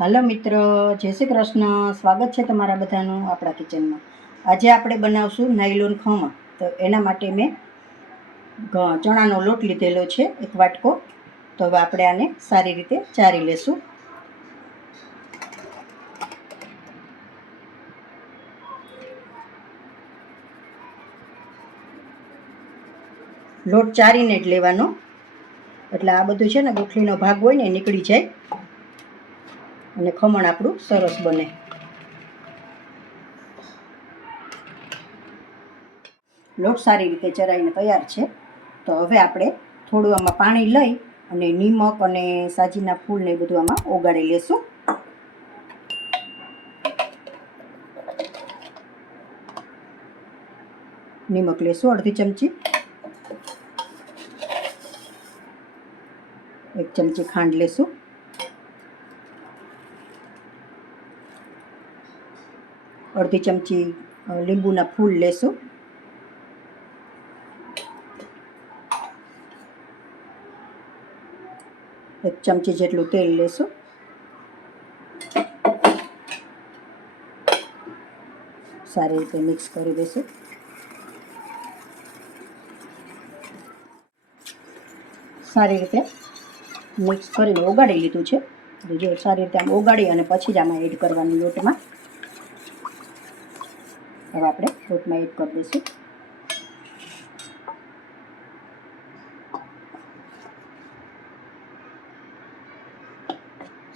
Hello મિત્રો, જય શ્રી કૃષ્ણ. સ્વાગત છે તમારા બધાનું આપણા કિચનમાં. આજે આપણે બનાવશું નાયલોન ખમણ. તો એના માટે મેં ચણાનો લોટ લીધેલો છે, 1 વાટકો. તો હવે આપણે આને સારી રીતે ચારી લેશું. લોટ ચારીને જ લેવાનો, એટલે આ બધું છે ને ગુઠલીનો ભાગ હોય ને નીકળી જાય અને ખમણ આપણું સરસ બને. લોટ સારી રીતે ચરાઈને તૈયાર છે. તો હવે આપણે થોડું આમાં પાણી લઈ અને નિમક અને સાજીના ફૂલ ને બધું આમાં ઓગાળી લેશું. નિમક લેશું અડધી ચમચી, 1 ચમચી ખાંડ લેશું, અડધી ચમચી લીંબુના ફૂલ લેશું, એક ચમચી જેટલું તેલ લેશું, સારી રીતે મિક્સ કરી દઈશું. સારી રીતે મિક્સ કરીને ઓગાળી લીધું છે. જો સારી રીતે આમ ઓગાળી અને પછી જ આમાં એડ કરવાનું લોટમાં. હવે આપણે લોટમાં એડ કરી દઈશું.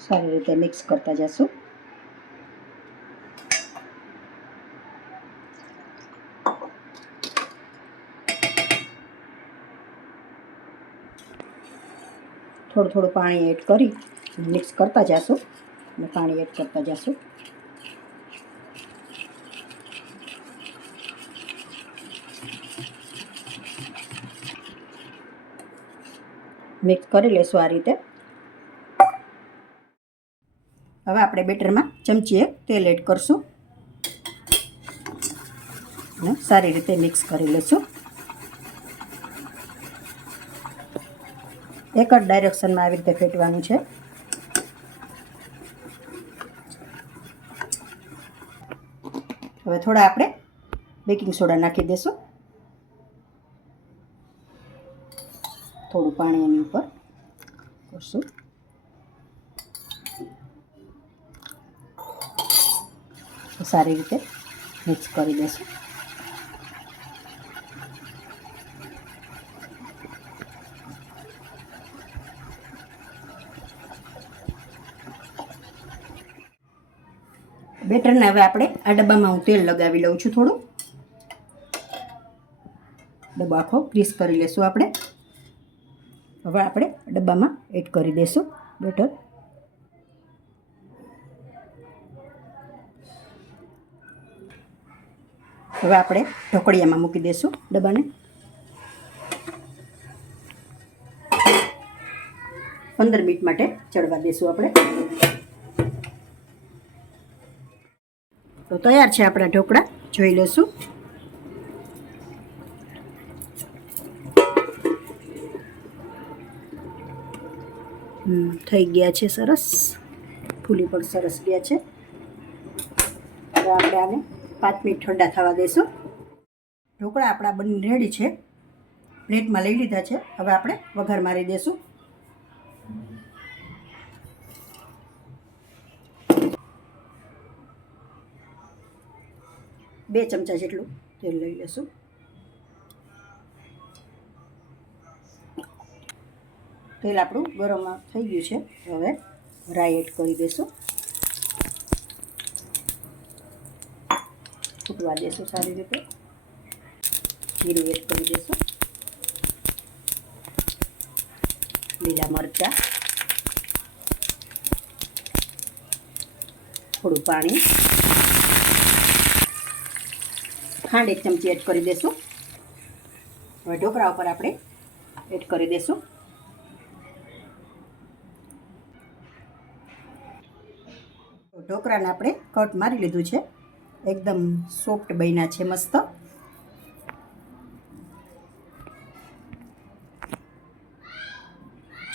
સારી રીતે મિક્સ કરતા જશું. થોડું થોડું પાણી એડ કરી મિક્સ કરતા જશું અને પાણી એડ કરતા જશું. મિક્સ કરી લેશું આ રીતે. હવે આપણે બેટરમાં ચમચી 1 તેલ એડ કરશું અને સારી રીતે મિક્સ કરી લેશું. એક જ ડાયરેક્શનમાં આવી રીતે ફેટવાનું છે. હવે થોડા આપણે બેકિંગ સોડા નાખી દઈશું. થોડું પાણી એની ઉપર કરશું. સારી રીતે મિક્સ કરી દઈશું. બેટરને હવે આપણે આ ડબ્બામાં હું તેલ લગાવી લઉં છું. થોડું ડબ્બો આખો ગ્રીસ કરી લેશું આપણે. હવે આપણે ડબ્બામાં એડ કરી દઈશું બેટર. હવે આપણે ઢોકળિયામાં મૂકી દઈશું ડબ્બાને. 15 મિનિટ માટે ચડવા દઈશું આપણે. તો તૈયાર છે આપણા ઢોકળા. જોઈ લેશું. થઈ ગયા છે સરસ, ફૂલી પણ સરસ ગયા છે. હવે આપણે આને 5 મિનિટ ઠંડા થવા દઈશું. ઢોકળા આપણા બની રેડી છે. પ્લેટમાં લઈ લીધા છે. હવે આપણે વઘાર મારી દઈશું. બે ચમચા જેટલું તેલ લઈ લેશું. તેલ આપણું ગરમ થઈ ગયું છે. હવે રાઈ એડ કરી દઈશું. ફૂટવા દઈશું સારી રીતે. જીરું એડ કરી દઈશું. લીલા મરચાં, થોડું પાણી, ખાંડ 1 ચમચી એડ કરી દઈશું. હવે ઢોકળા ઉપર આપણે એડ કરી દઈશું. ઢોકળાને આપણે કટ મારી લીધું છે. એકદમ સોફ્ટ બન્યા છે, મસ્ત.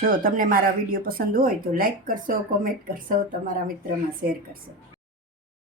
જો તમને મારા વિડીયો પસંદ હોય તો લાઈક કરશો, કોમેન્ટ કરશો, તમારા મિત્રમાં શેર કરશો.